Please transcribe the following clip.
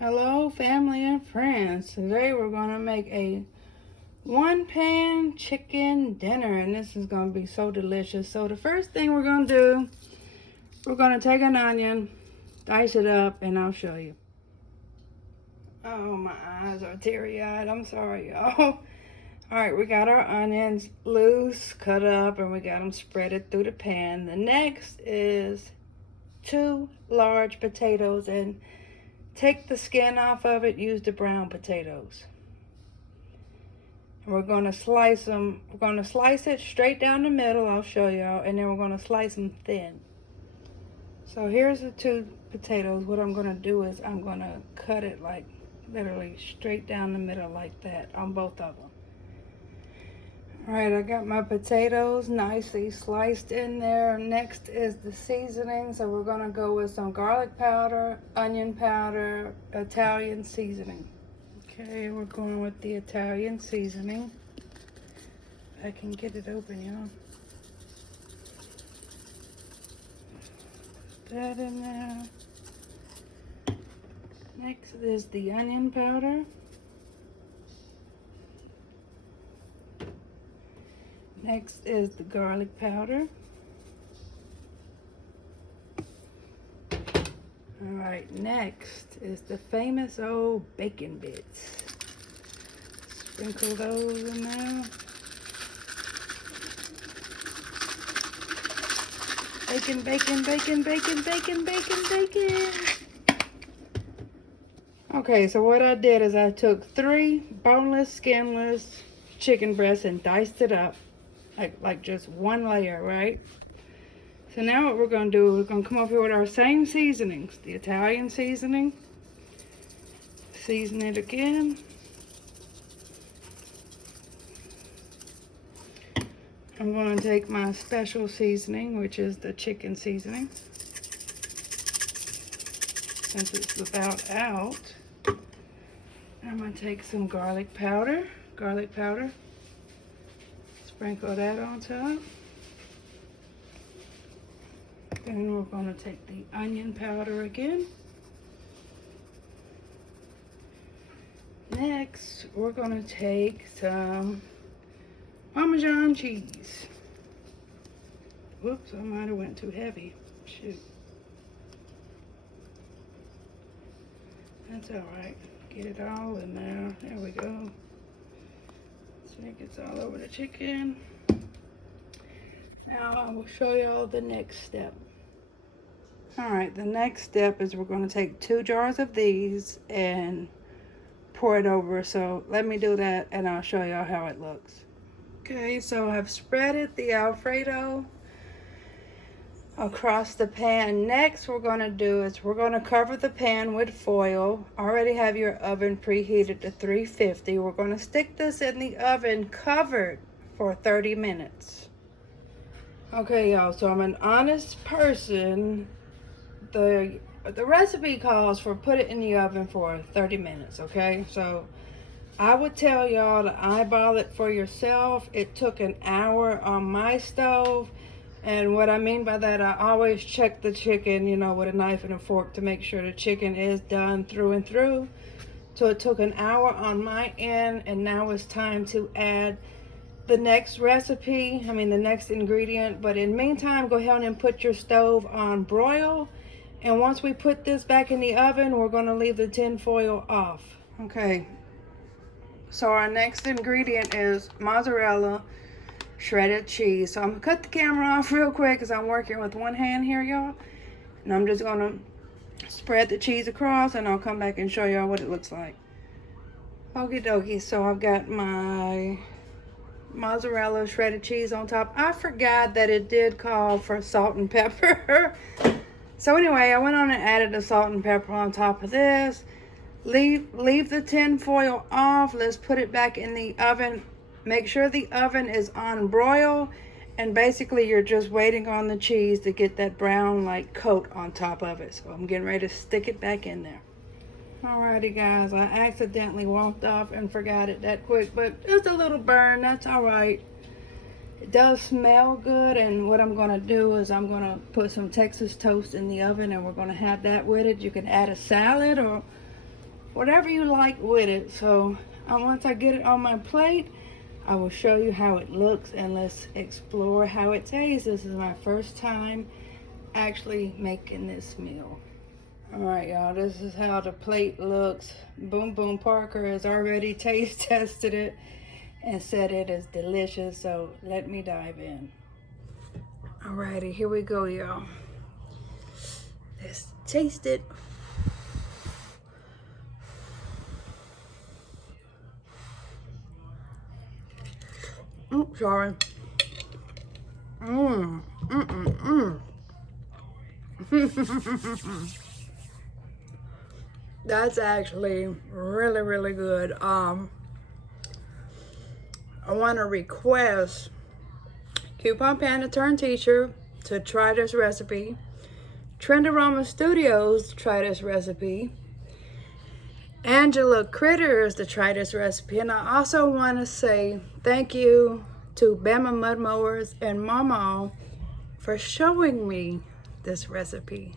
Hello, family and friends. Today we're going to make a one-pan chicken dinner, and this is going to be so delicious. So the first thing we're going to do, we're going to take an onion, dice it up, and I'll show you. Oh, my eyes are teary-eyed. I'm sorry, y'all. All right, we got our onions loose, cut up, and we got them spreaded through the pan. The next is 2 large potatoes, and take the skin off of it, use the brown potatoes. And we're going to slice them. We're going to slice it straight down the middle, I'll show y'all, and then we're going to slice them thin. So here's the 2 potatoes. What I'm going to do is I'm going to cut it like literally straight down the middle like that on both of them. Alright, I got my potatoes nicely sliced in there. Next is the seasoning. So we're going to go with some garlic powder, onion powder, Italian seasoning. Okay, we're going with the Italian seasoning. I can get it open, y'all. Put that in there. Next is the onion powder. Next is the garlic powder. Alright, next is the famous old bacon bits. Sprinkle those in there. Bacon, bacon, bacon, bacon, bacon, bacon, bacon. Okay, so what I did is I took 3 boneless, skinless chicken breasts and diced it up. Like just one layer, right? So now what we're going to do, we're going to come up here with our same seasonings. The Italian seasoning. Season it again. I'm going to take my special seasoning, which is the chicken seasoning. Since it's about out, I'm going to take some garlic powder. Sprinkle that on top. Then we're going to take the onion powder again. Next, we're going to take some Parmesan cheese. Whoops, I might have went too heavy. Shoot. That's all right. Get it all in there. There we go. So it gets all over the chicken. Now I will show y'all the next step. Alright, the next step is we're going to take 2 jars of these and pour it over. So let me do that and I'll show y'all how it looks. Okay, so I've spreaded the Alfredo across the pan. Next we're going to do is we're going to cover the pan with foil. Already have your oven preheated to 350. We're going to stick this in the oven covered for 30 minutes. Okay, y'all, so I'm an honest person. The recipe calls for put it in the oven for 30 minutes, okay? So I would tell y'all to eyeball it for yourself. It took an hour on my stove. And what I mean by that, I always check the chicken, you know, with a knife and a fork to make sure the chicken is done through and through. So it took an hour on my end, and now it's time to add the next recipe, the next ingredient. But in the meantime, go ahead and put your stove on broil. And once we put this back in the oven, we're going to leave the tin foil off. Okay, so our next ingredient is mozzarella shredded cheese. So I'm going to cut the camera off real quick because I'm working with one hand here, y'all. And I'm just going to spread the cheese across and I'll come back and show y'all what it looks like. Okie dokie, so I've got my mozzarella shredded cheese on top. I forgot that it did call for salt and pepper. So anyway, I went on and added the salt and pepper on top of this. Leave the tin foil off. Let's put it back in the oven. Make sure the oven is on broil. And basically you're just waiting on the cheese to get that brown like coat on top of it. So I'm getting ready to stick it back in there. Alrighty guys, I accidentally walked off and forgot it that quick, but just a little burn, that's alright. It does smell good, and what I'm going to do is I'm going to put some Texas toast in the oven, and we're going to have that with it. You can add a salad or whatever you like with it. So once I get it on my plate, I will show you how it looks, and let's explore how it tastes. This is my first time actually making this meal. All right, y'all, this is how the plate looks. Boom Boom Parker has already taste tested it and said it is delicious, so let me dive in. Alrighty, here we go, y'all. Let's taste it. Oops, sorry. That's actually really, really good. I want to request Coupon Panda Turn Teacher to try this recipe, Trendaroma Studios to try this recipe, Angela Critters to try this recipe, and I also want to say thank you to Bama Mud Mowers and Mama for showing me this recipe.